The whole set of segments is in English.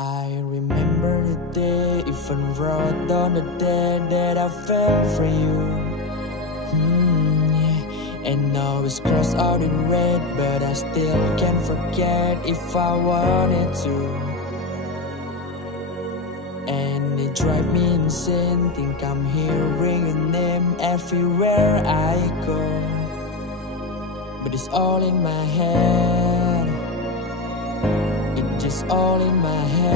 I remember the day, even wrote on the day that I fell for you. And now it's crossed out in red, but I still can't forget if I wanted to. And it drives me insane, think I'm hearing your name everywhere I go. But it's all in my head, it's just all in my head.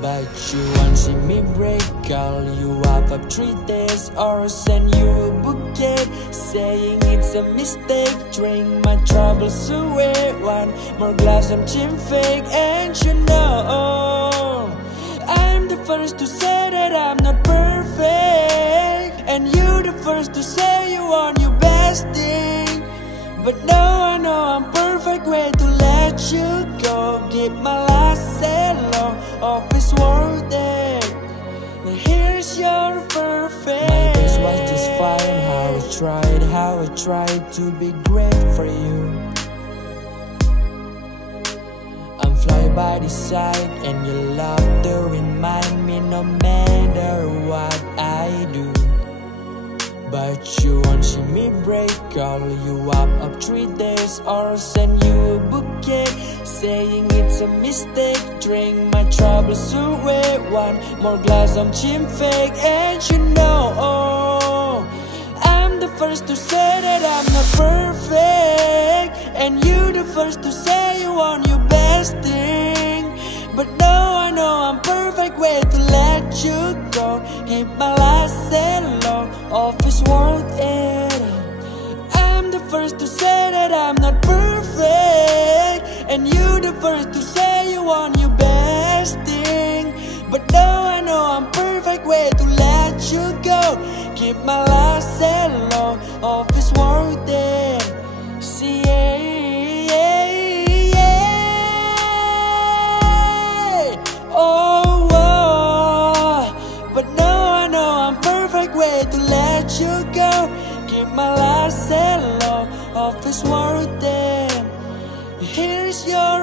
But you won't see me break, call you up for 3 days or send you a bouquet, saying it's a mistake. Drink my troubles away, one more glass of gin fake. And you know I'm the first to say that I'm not perfect, and you the first to say you want your best thing. But now I know I'm perfect, way to let you go. Give my last hello, hope it's worth it. Now here's your perfect. My best was just fine, how I tried to be great for you. I'm fly by the side, and your love to remind me no matter what I do. But you won't see me break, call you up of 3 days or send you a bouquet, saying it's a mistake. Drink my troubles away, one more glass of gin fake. And you know I'm the first to say that I'm not perfect, and you the first to say you want your best thing. But now I know I'm perfect, way to let you go. Keep my last hello, hope it's worth it. I'm the first to say that I'm not perfect, and you the first to say you want your best thing. But now I know I'm perfect, way to let you go. Keep my last hello, hope it's worth it. See, way to let you go. Keep my last hello, hope it's worth it. Here's your